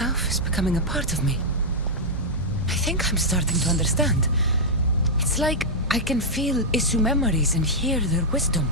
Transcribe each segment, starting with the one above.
stuff is becoming a part of me. I think I'm starting to understand. It's like I can feel Isu memories and hear their wisdom.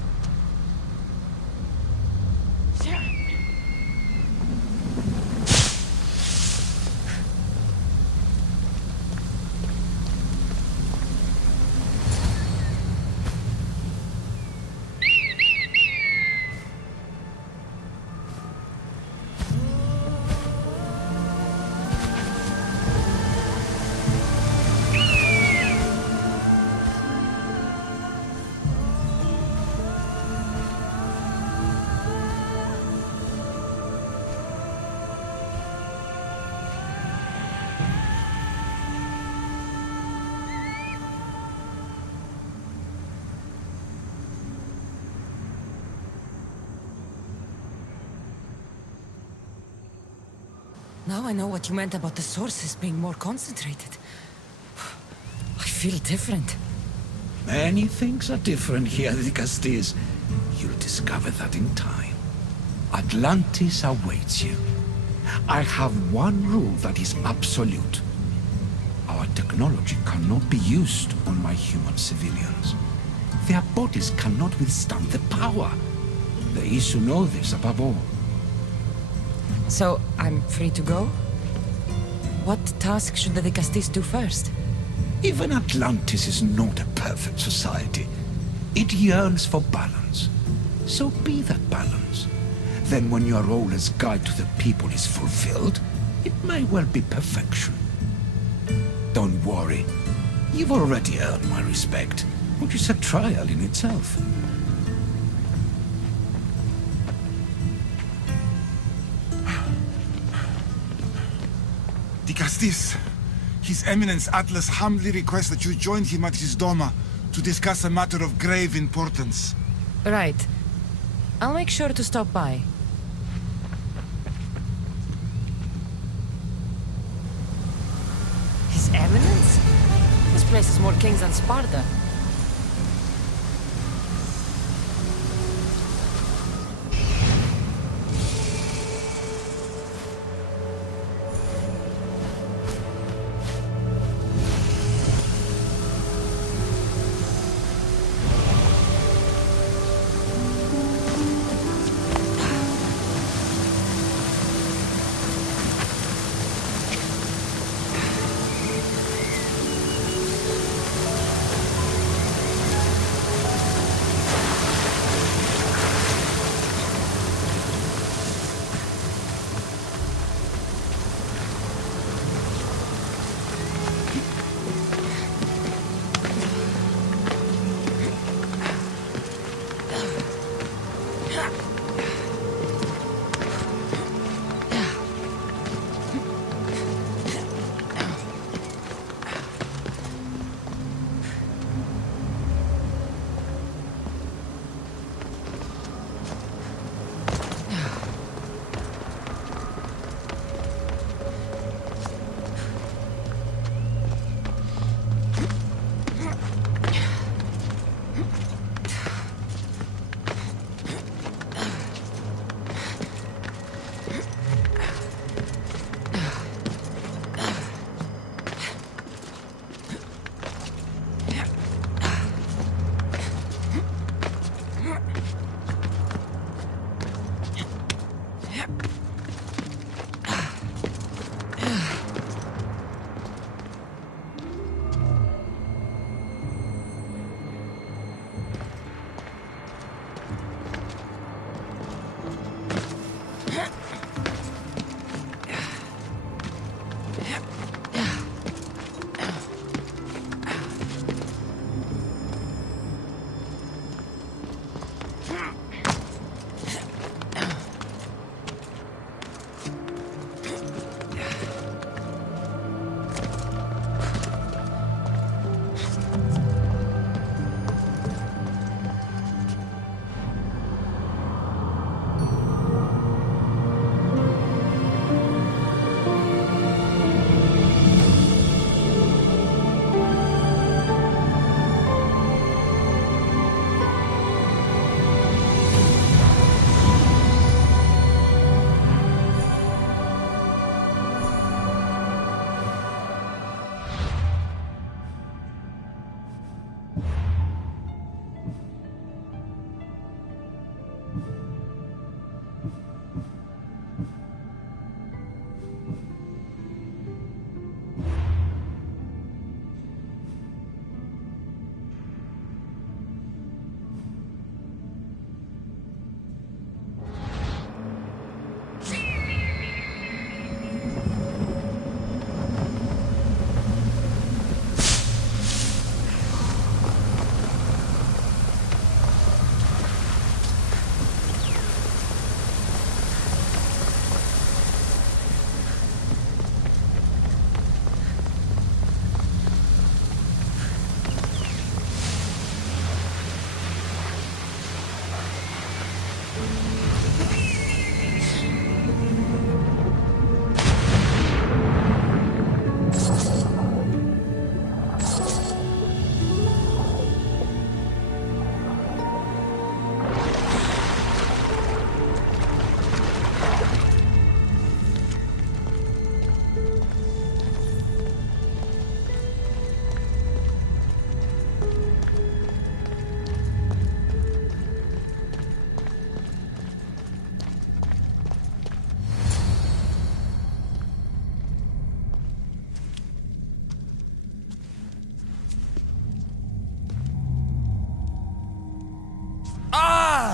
Now I know what you meant about the sources being more concentrated. I feel different. Many things are different here, Dicastis. You'll discover that in time. Atlantis awaits you. I have one rule that is absolute. Our technology cannot be used on my human civilians. Their bodies cannot withstand the power. The Isu know this above all. So, I'm free to go? What task should the Dicastis do first? Even Atlantis is not a perfect society. It yearns for balance. So be that balance. Then when your role as guide to the people is fulfilled, it may well be perfection. Don't worry. You've already earned my respect, which is a trial in itself. Dicastis, His Eminence Atlas humbly requests that you join him at his Doma to discuss a matter of grave importance. Right. I'll make sure to stop by. His Eminence? This place is more kings than Sparta.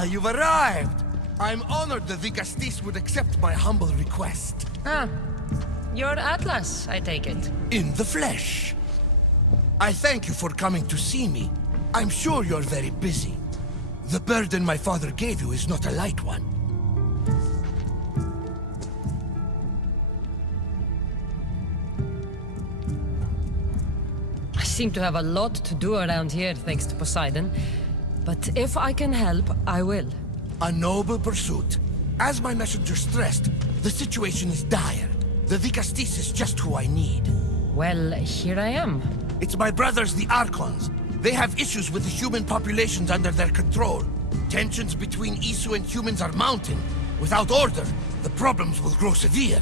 You've arrived! I'm honored the Vicastis would accept my humble request. Ah, you're Atlas, I take it. In the flesh. I thank you for coming to see me. I'm sure you're very busy. The burden my father gave you is not a light one. I seem to have a lot to do around here, thanks to Poseidon. But if I can help, I will. A noble pursuit. As my messenger stressed, the situation is dire. The Vicastis is just who I need. Well, here I am. It's my brothers, the Archons. They have issues with the human populations under their control. Tensions between Isu and humans are mounting. Without order, the problems will grow severe.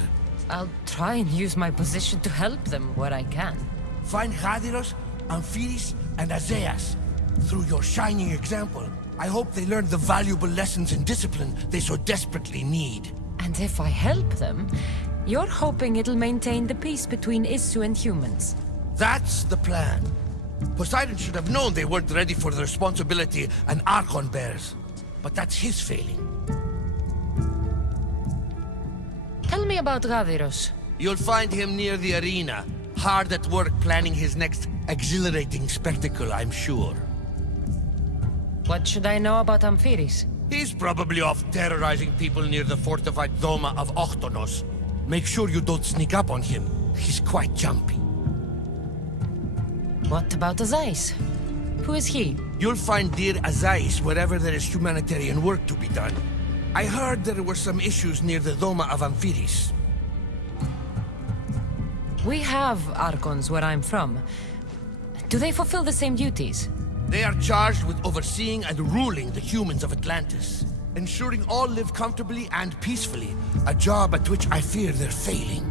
I'll try and use my position to help them where I can. Find Hadiros, Amphiris, and Azaeas. Through your shining example, I hope they learn the valuable lessons in discipline they so desperately need. And if I help them, you're hoping it'll maintain the peace between Isu and humans. That's the plan. Poseidon should have known they weren't ready for the responsibility an Archon bears. But that's his failing. Tell me about Gaviros. You'll find him near the arena, hard at work planning his next exhilarating spectacle, I'm sure. What should I know about Amphiris? He's probably off terrorizing people near the fortified Doma of Ochtonos. Make sure you don't sneak up on him. He's quite jumpy. What about Azais? Who is he? You'll find dear Azais wherever there is humanitarian work to be done. I heard there were some issues near the Doma of Amphiris. We have Archons where I'm from. Do they fulfill the same duties? They are charged with overseeing and ruling the humans of Atlantis, ensuring all live comfortably and peacefully, a job at which I fear they're failing.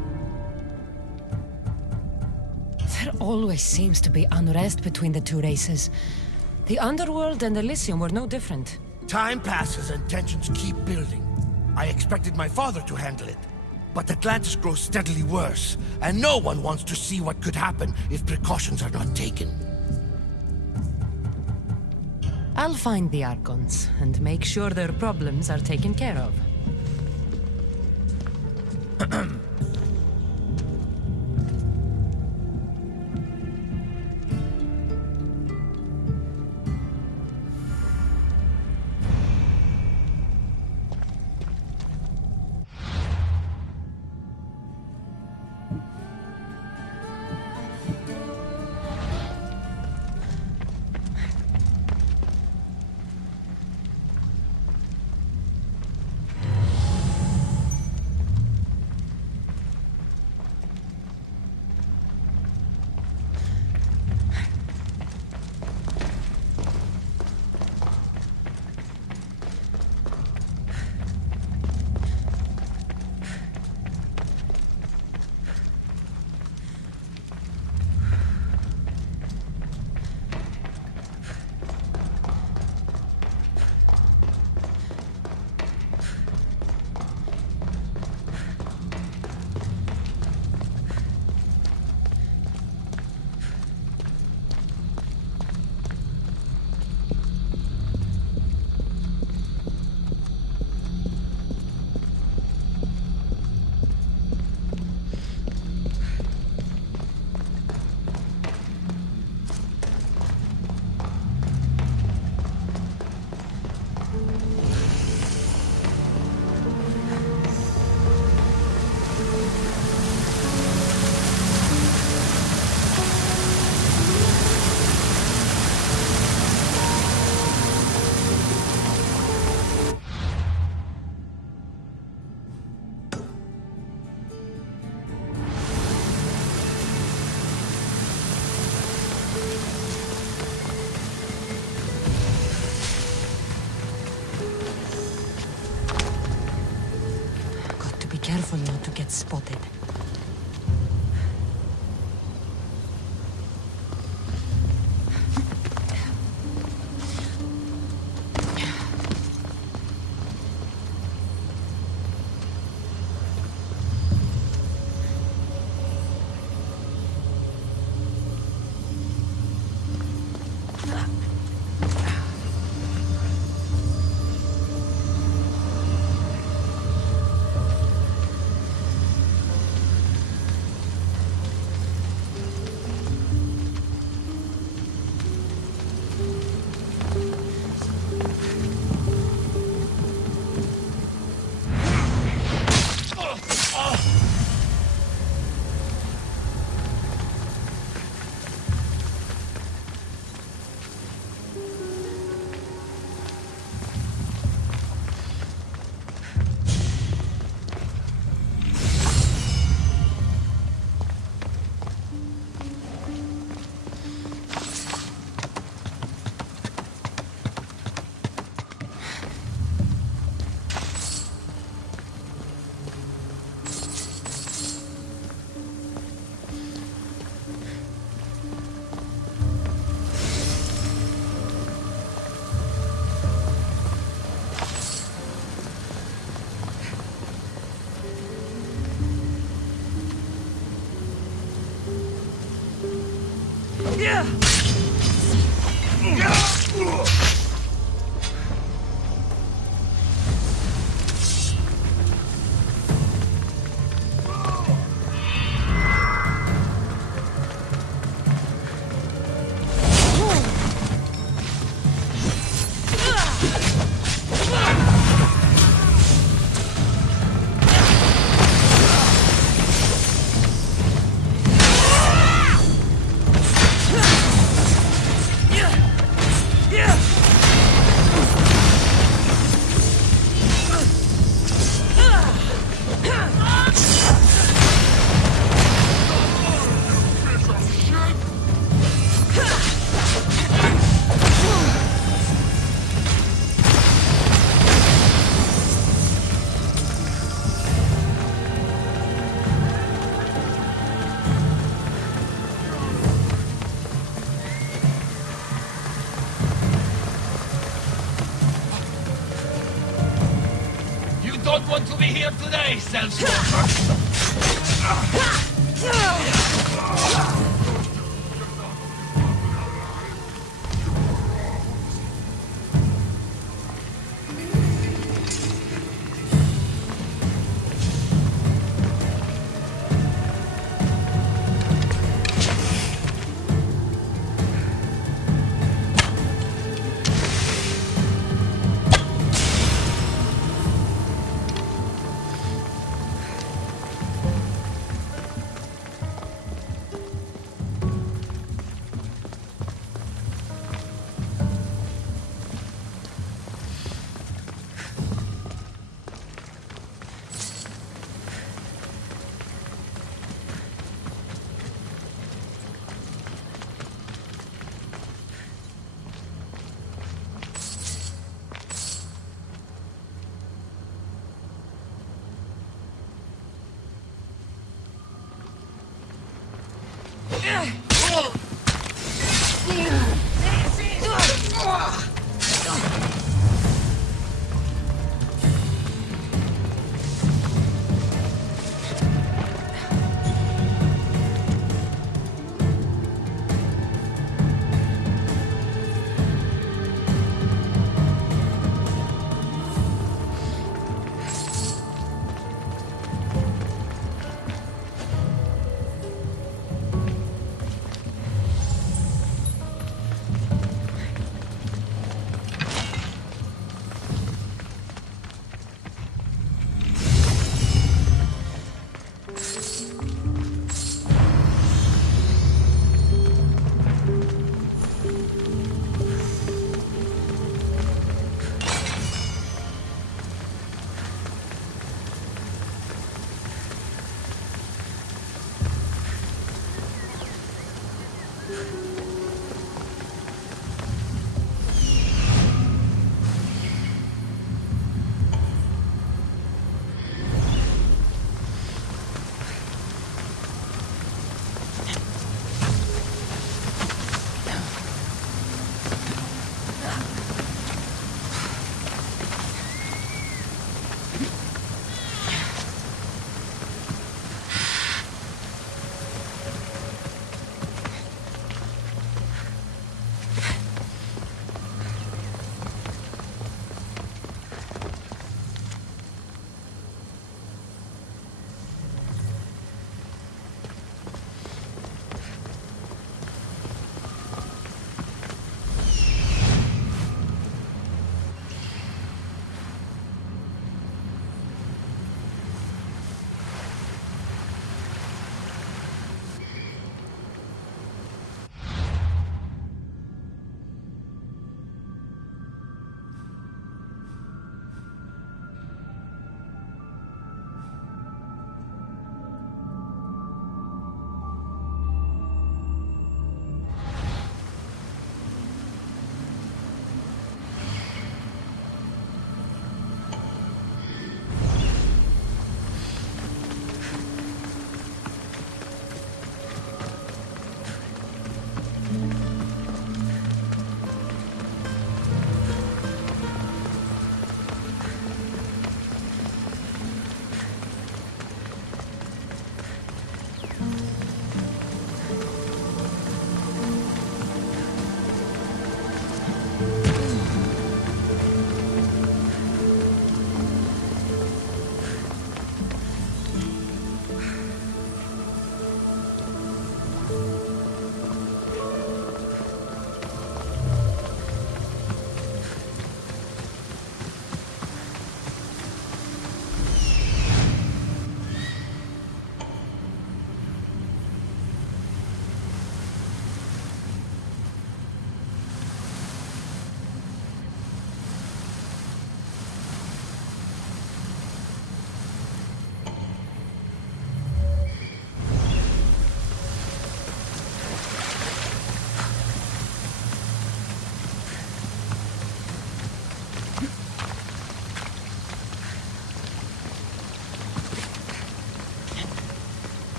There always seems to be unrest between the two races. The Underworld and Elysium were no different. Time passes and tensions keep building. I expected my father to handle it, but Atlantis grows steadily worse, and no one wants to see what could happen if precautions are not taken. I'll find the Archons and make sure their problems are taken care of. Careful not to get spotted. You don't want to be here today, self-smoker.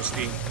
OSD.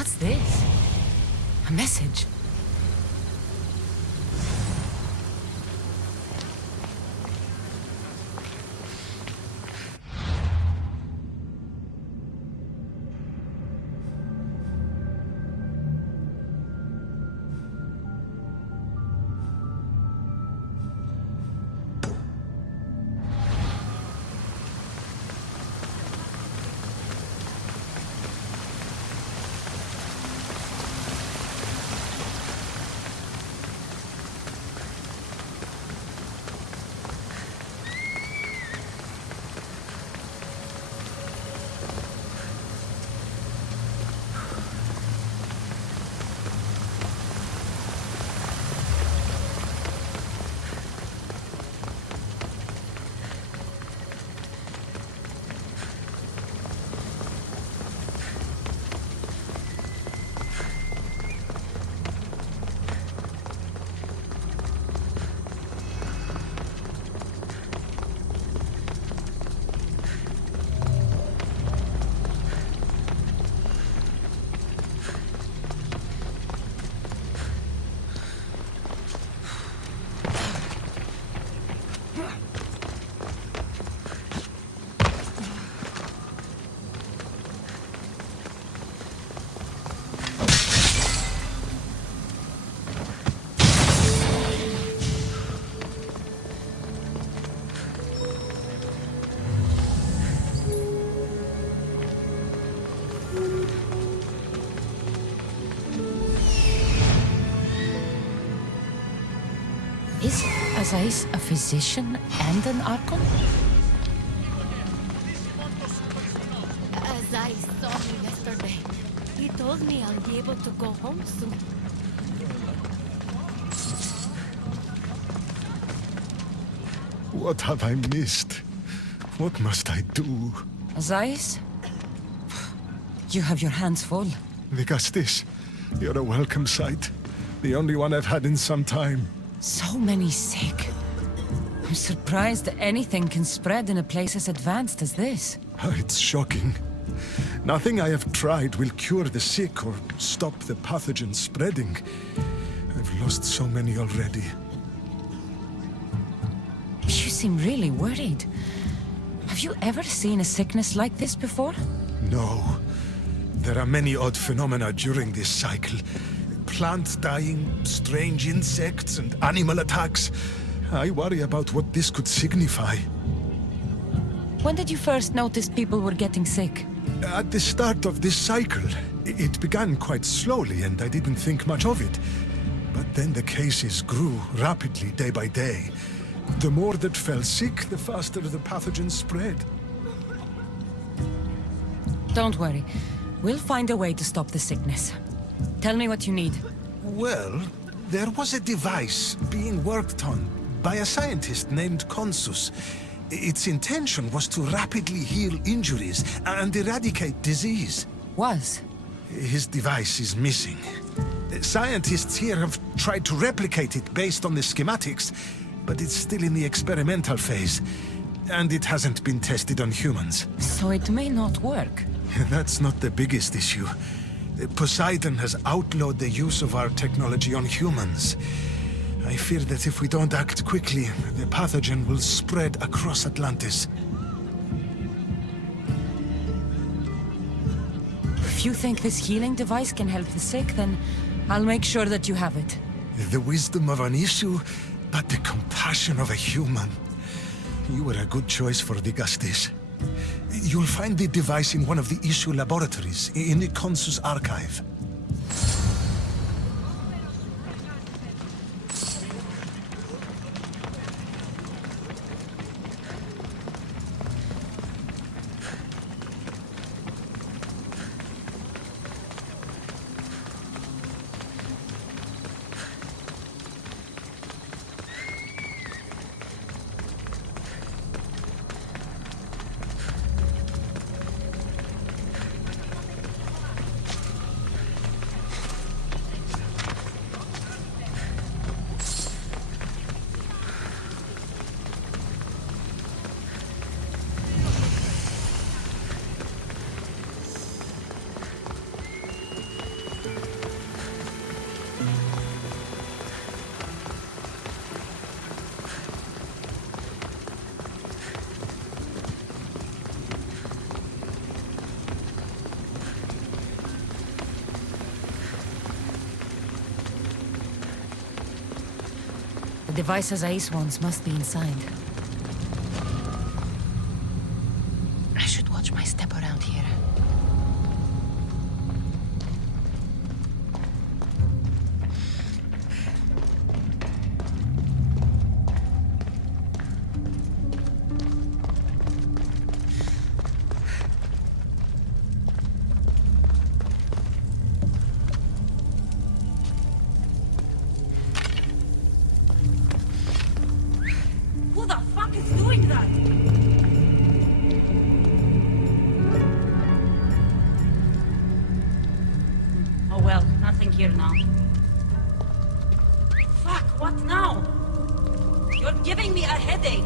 What's this? A message. Is Azais a physician and an Archon? Azai saw me yesterday. He told me I'll be able to go home soon. What have I missed? What must I do? Azais? You have your hands full. Vigastis, you're a welcome sight. The only one I've had in some time. So many sick. I'm surprised that anything can spread in a place as advanced as this. It's shocking. Nothing I have tried will cure the sick or stop the pathogen spreading. I've lost so many already. You seem really worried. Have you ever seen a sickness like this before? No. There are many odd phenomena during this cycle. Plant dying, strange insects, and animal attacks. I worry about what this could signify. When did you first notice people were getting sick? At the start of this cycle, it began quite slowly and I didn't think much of it. But then the cases grew rapidly day by day. The more that fell sick, the faster the pathogen spread. Don't worry. We'll find a way to stop the sickness. Tell me what you need. Well, there was a device being worked on by a scientist named Consus. Its intention was to rapidly heal injuries and eradicate disease. Was? His device is missing. Scientists here have tried to replicate it based on the schematics, but it's still in the experimental phase, and it hasn't been tested on humans. So it may not work. That's not the biggest issue. Poseidon has outlawed the use of our technology on humans. I fear that if we don't act quickly, the pathogen will spread across Atlantis. If you think this healing device can help the sick, then I'll make sure that you have it. The wisdom of an issue, but the compassion of a human. You were a good choice for Vigastis. You'll find the device in one of the issue laboratories, in the Consus archive. devices Ace wants must be inside. I should watch my step around here. Who the fuck is doing that? Oh well, nothing here now. Fuck, what now? You're giving me a headache.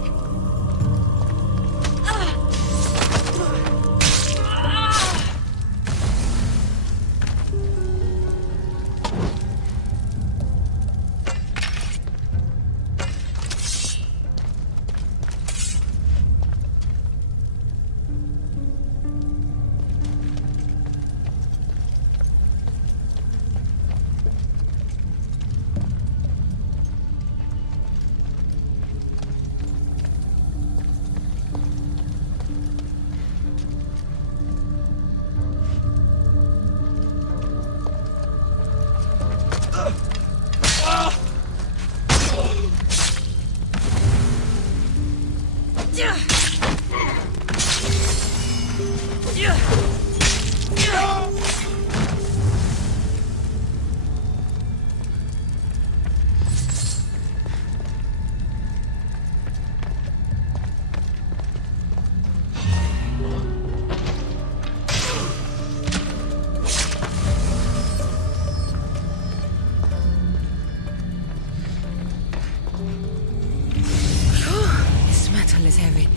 This metal is heavy.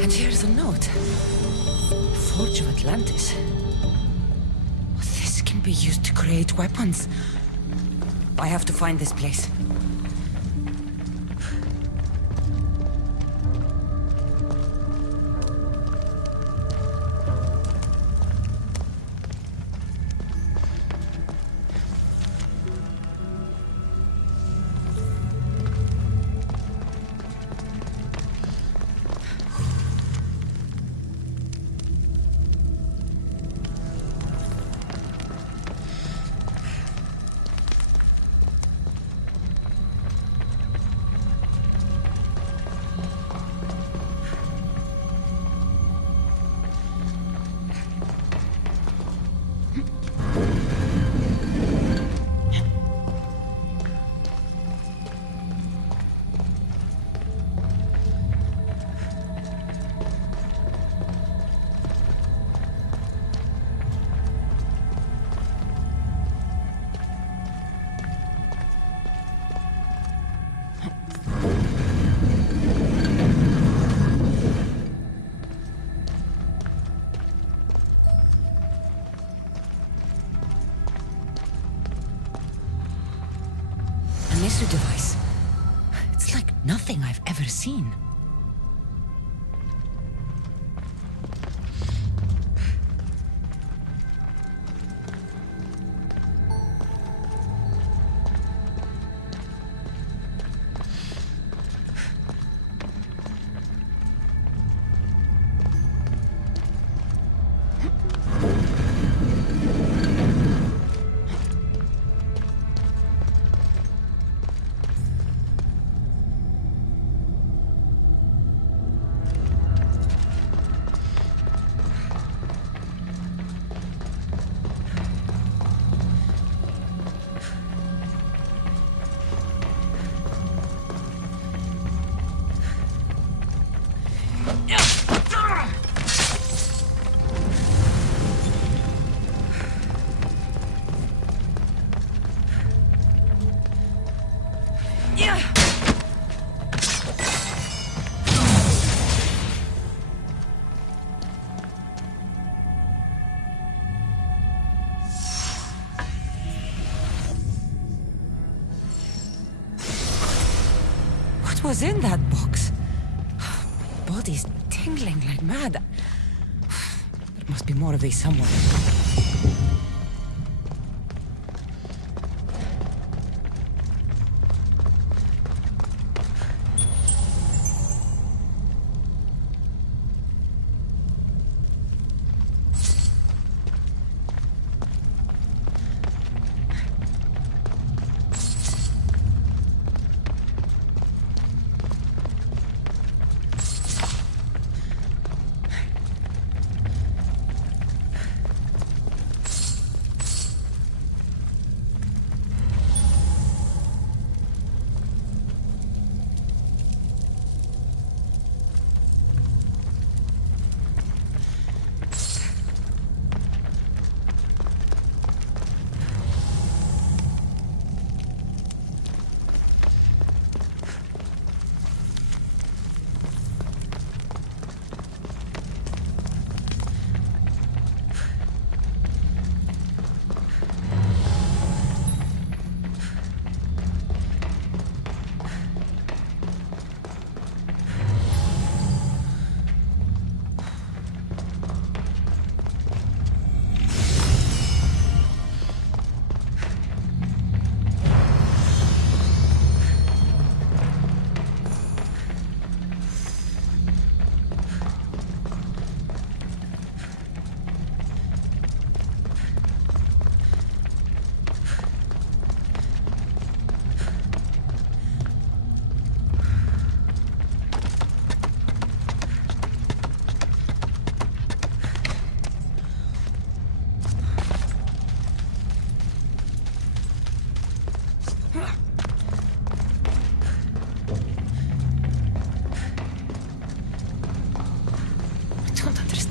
And here's a note. Forge of Atlantis. This can be used to create weapons. I have to find this place. Amisu device. It's like nothing I've ever seen. What was in that box? My body's tingling like mad. There must be more of these somewhere.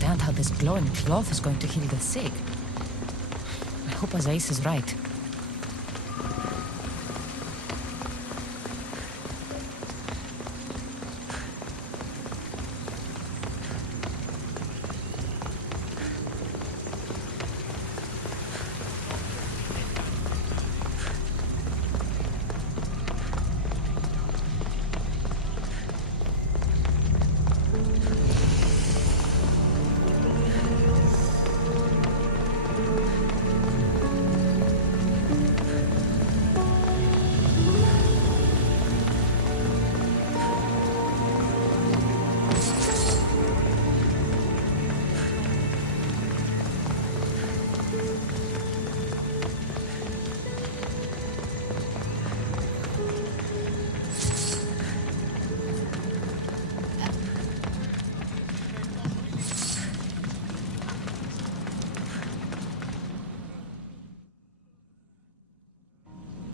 understand how this glowing cloth is going to heal the sick. I hope Azais is right.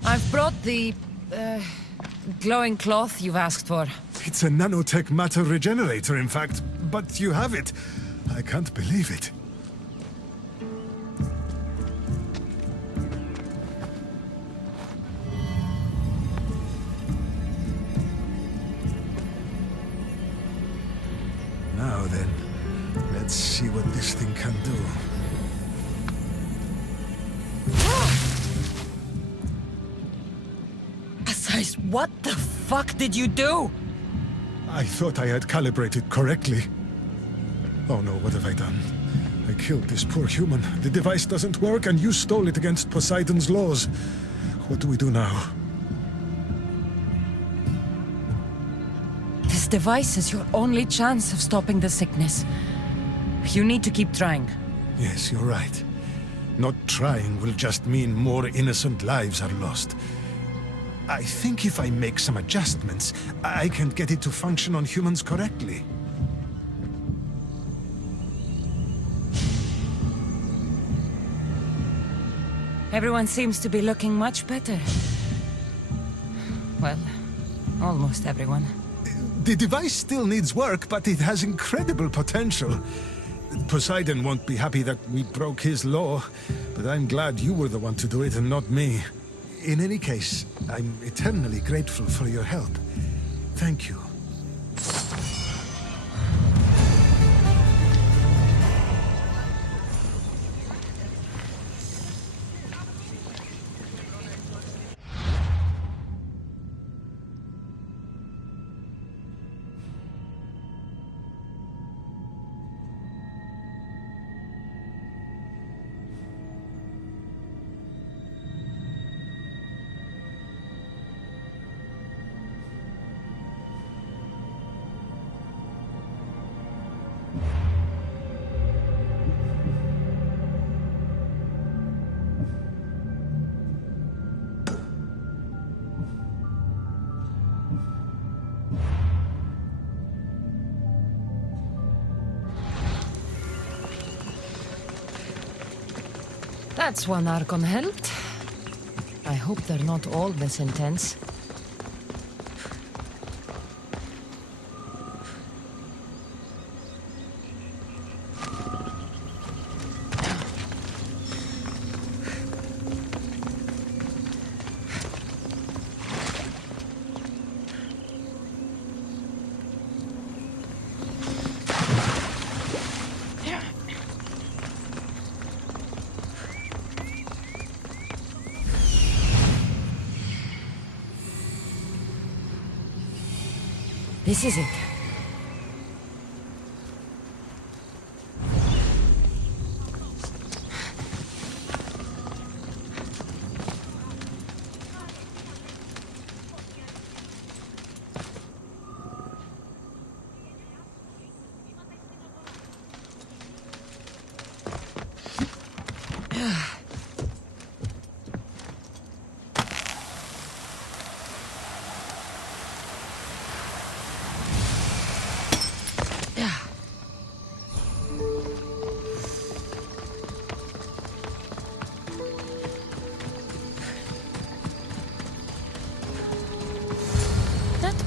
I've brought the, glowing cloth you've asked for. It's a nanotech matter regenerator, in fact. But you have it. I can't believe it. Now then, let's see what this thing can do. What the fuck did you do? I thought I had calibrated correctly. Oh no, what have I done? I killed this poor human. The device doesn't work, and you stole it against Poseidon's laws. What do we do now? This device is your only chance of stopping the sickness. You need to keep trying. Yes, you're right. Not trying will just mean more innocent lives are lost. I think if I make some adjustments, I can get it to function on humans correctly. Everyone seems to be looking much better. Well, almost everyone. The device still needs work, but it has incredible potential. Poseidon won't be happy that we broke his law, but I'm glad you were the one to do it and not me. In any case, I'm eternally grateful for your help. Thank you. That's one Archon helped. I hope they're not all this intense. This is it.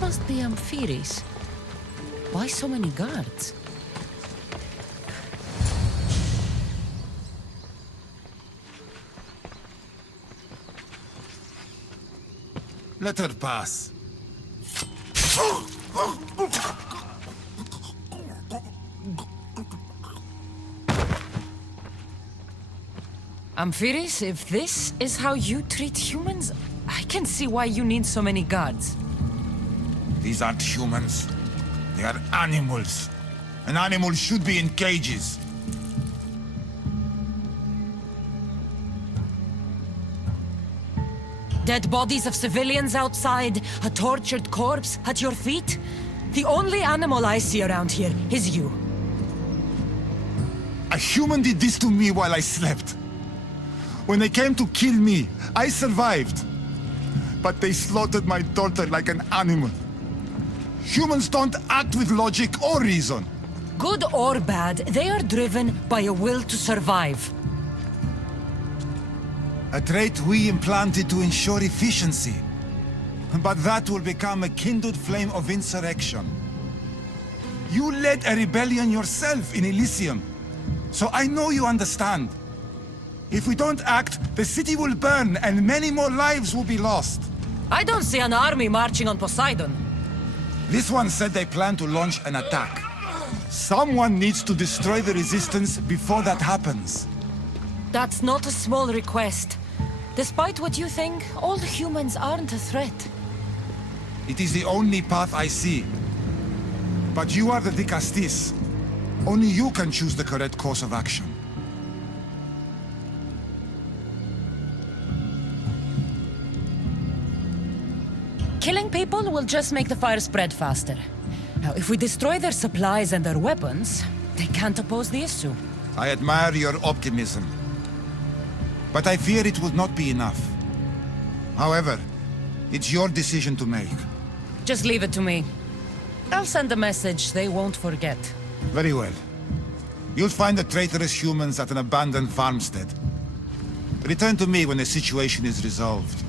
Must be Amphiris. Why so many guards? Let her pass. Amphiris, if this is how you treat humans, I can see why you need so many guards. These aren't humans. They are animals. An animal should be in cages. Dead bodies of civilians outside, a tortured corpse at your feet? The only animal I see around here is you. A human did this to me while I slept. When they came to kill me, I survived. But they slaughtered my daughter like an animal. Humans don't act with logic or reason. Good or bad, they are driven by a will to survive. A trait we implanted to ensure efficiency. But that will become a kindled flame of insurrection. You led a rebellion yourself in Elysium, so I know you understand. If we don't act, the city will burn and many more lives will be lost. I don't see an army marching on Poseidon. This one said they plan to launch an attack. Someone needs to destroy the resistance before that happens. That's not a small request. Despite what you think, all humans aren't a threat. It is the only path I see. But you are the Dicastis. Only you can choose the correct course of action. Killing people will just make the fire spread faster. Now, if we destroy their supplies and their weapons, they can't oppose the issue. I admire your optimism. But I fear it will not be enough. However, it's your decision to make. Just leave it to me. I'll send a message they won't forget. Very well. You'll find the traitorous humans at an abandoned farmstead. Return to me when the situation is resolved.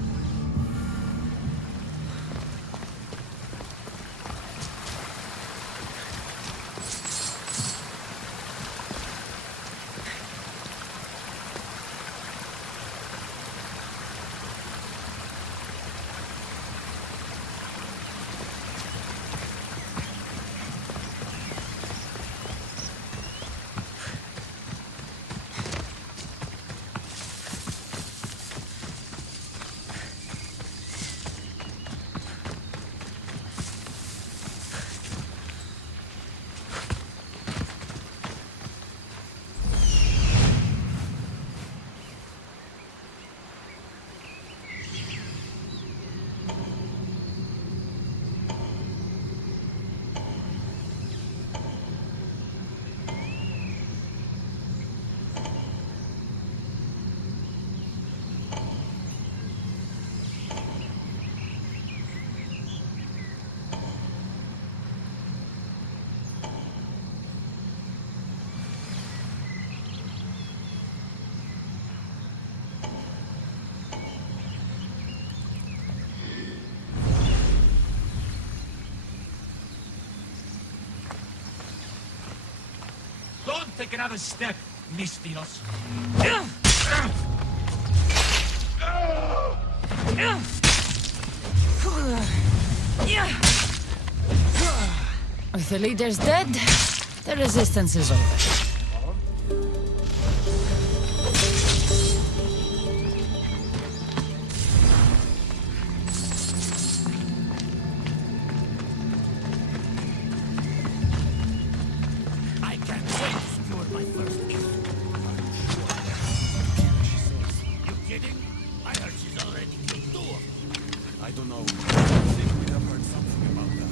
Don't take another step, Mistios. With the leaders dead, the resistance is over. I can't wait to secure my first kill. You kidding? I heard she's already killed two of them. I don't know. I think we'd have heard something about that.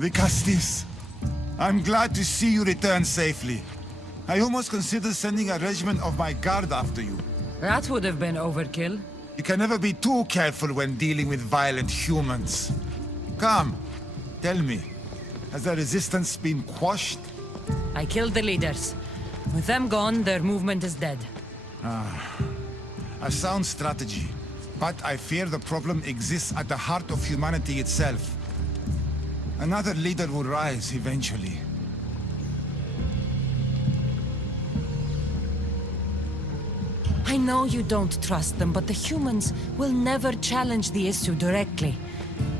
Vicastis, I'm glad to see you return safely. I almost considered sending a regiment of my guard after you. That would have been overkill. You can never be too careful when dealing with violent humans. Come, tell me, has the resistance been quashed? I killed the leaders. With them gone, their movement is dead. A sound strategy. But I fear the problem exists at the heart of humanity itself. Another leader will rise eventually. I know you don't trust them, but the humans will never challenge the issue directly.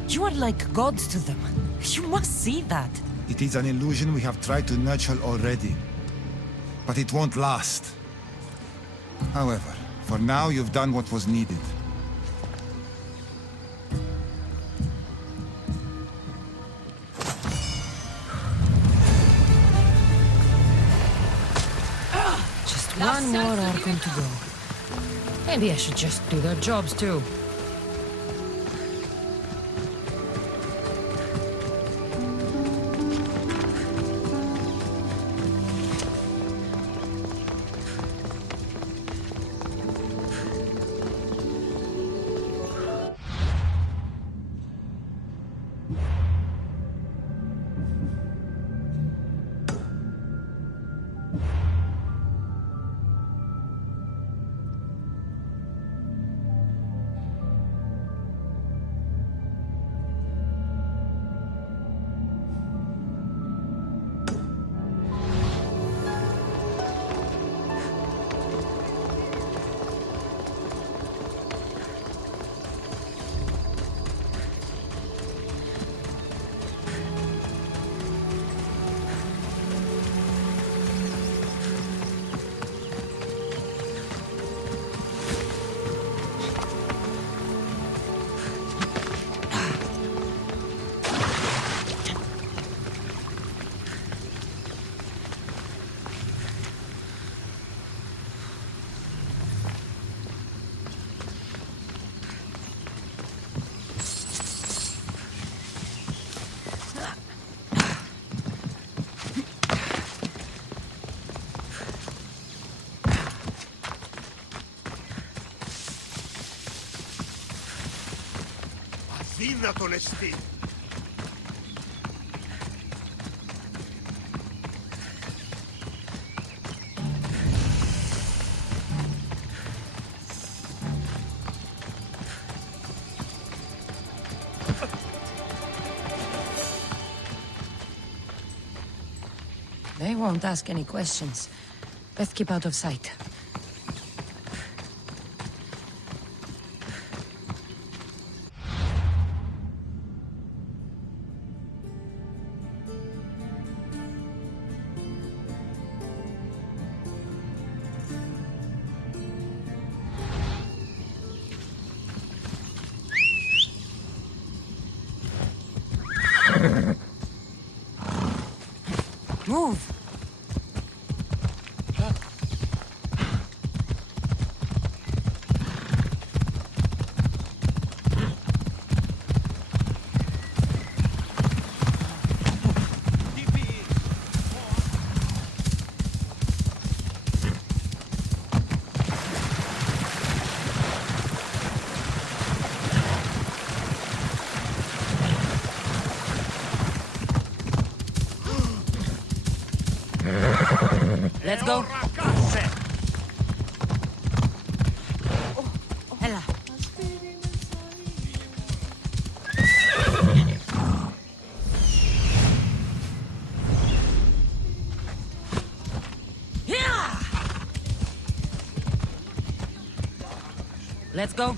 You are like gods to them. You must see that. It is an illusion we have tried to nurture already. But it won't last. However, for now you've done what was needed. Just one more Archon to go. Maybe I should just do their jobs too. Αδύνατον εστί. They won't ask any questions. Best keep out of sight. Move! Let's go. Ella. Let's go.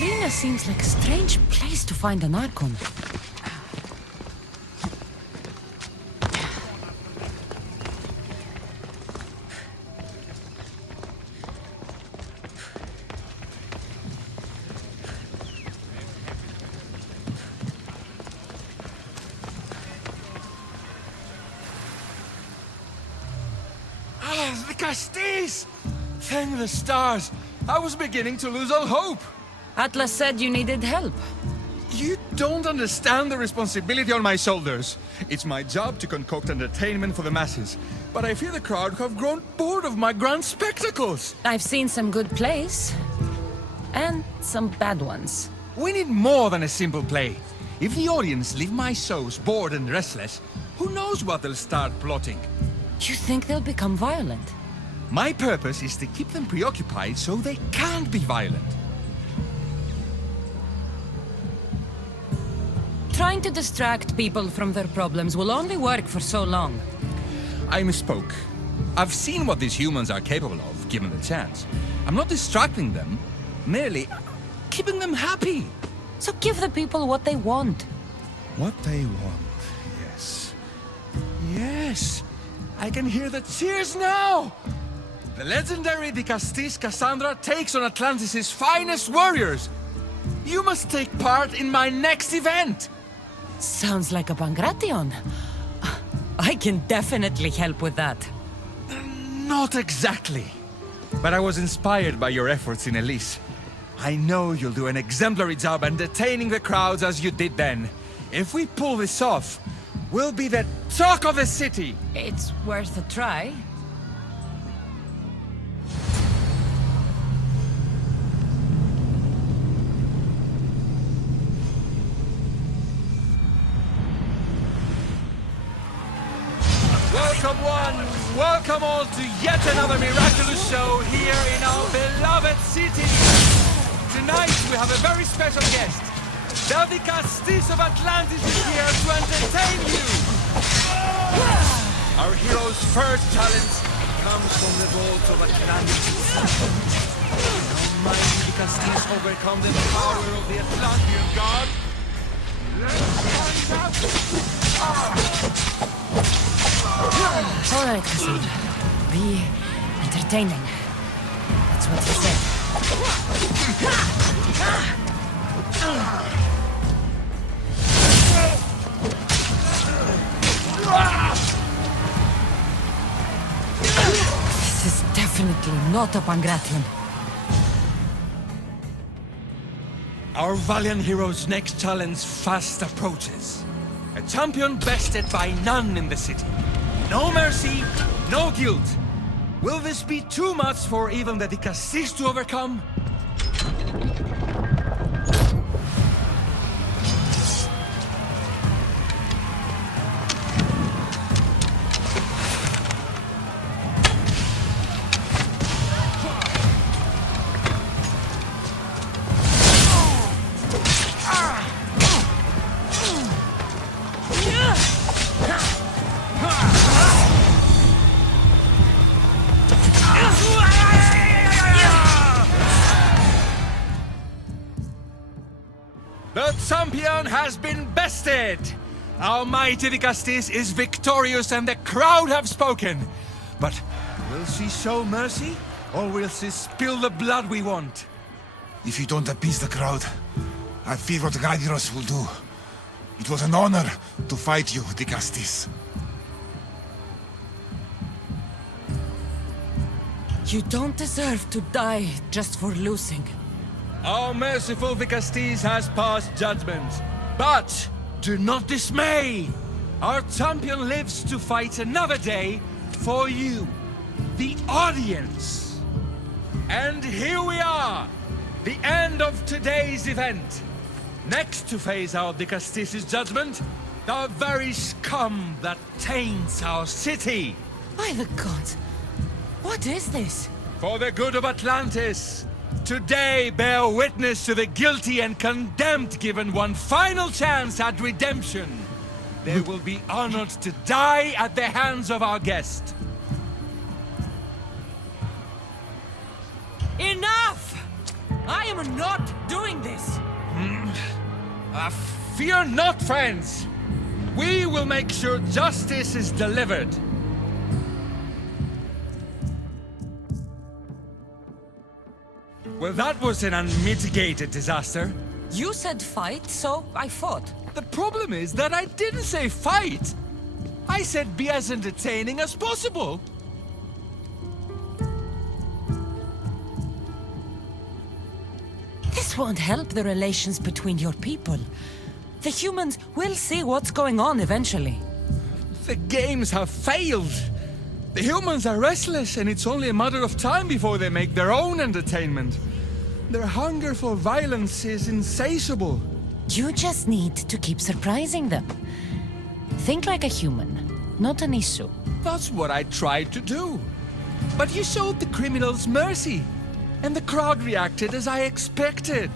arena seems like a strange place to find an Archon. Ah, the Castis! Thank the stars! I was beginning to lose all hope! Atlas said you needed help. You don't understand the responsibility on my shoulders. It's my job to concoct entertainment for the masses. But I fear the crowd have grown bored of my grand spectacles. I've seen some good plays. And some bad ones. We need more than a simple play. If the audience leave my shows bored and restless, who knows what they'll start plotting? You think they'll become violent? My purpose is to keep them preoccupied so they can't be violent. Trying to distract people from their problems will only work for so long. I misspoke. I've seen what these humans are capable of, given the chance. I'm not distracting them, merely keeping them happy. So give the people what they want. What they want, yes. Yes! I can hear the cheers now! The legendary De Castis Cassandra takes on Atlantis' finest warriors! You must take part in my next event! Sounds like a Pangration. I can definitely help with that. Not exactly. But I was inspired by your efforts in Elise. I know you'll do an exemplary job entertaining the crowds as you did then. If we pull this off, we'll be the talk of the city! It's worth a try. Welcome one, welcome all to yet another miraculous show here in our beloved city. Tonight we have a very special guest. The Castis of Atlantis is here to entertain you. Our hero's first challenge comes from the vault of Atlantis. How might the Castis overcome the power of the Atlantean god? Let's find out. All right, Cassandra. Be entertaining. That's what he said. This is definitely not a Pangration. Our valiant hero's next challenge fast approaches. A champion bested by none in the city. No mercy, no guilt. Will this be too much for even the De Castis to overcome? The champion has been bested! Our mighty De Castis is victorious and the crowd have spoken. But will she show mercy? Or will she spill the blood we want? If you don't appease the crowd, I fear what Gladiros will do. It was an honor to fight you, De Castis. You don't deserve to die just for losing. Our merciful De Castis has passed judgment. But do not dismay! Our champion lives to fight another day for you, the audience. And here we are, the end of today's event. Next to face our De Castis' judgment, the very scum that taints our city. By the gods, what is this? For the good of Atlantis, today bear witness to the guilty and condemned given one final chance at redemption. They will be honored to die at the hands of our guest. Enough! I am not doing this! Fear not, friends! We will make sure justice is delivered. Well, that was an unmitigated disaster. You said fight, so I fought. The problem is that I didn't say fight. I said be as entertaining as possible. This won't help the relations between your people. The humans will see what's going on eventually. The games have failed. The humans are restless, and it's only a matter of time before they make their own entertainment. Their hunger for violence is insatiable. You just need to keep surprising them. Think like a human, not an issue. That's what I tried to do. But you showed the criminals mercy, and the crowd reacted as I expected.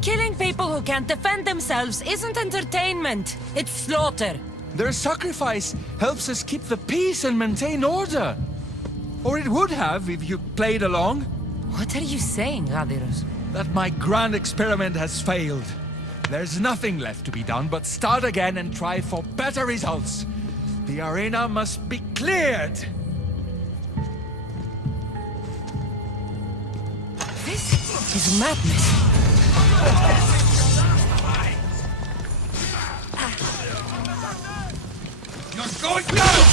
Killing people who can't defend themselves isn't entertainment. It's slaughter. Their sacrifice helps us keep the peace and maintain order. Or it would have if you played along. What are you saying, Radiros? That my grand experiment has failed. There's nothing left to be done but start again and try for better results. The arena must be cleared. This is madness. You're going down!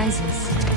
rises.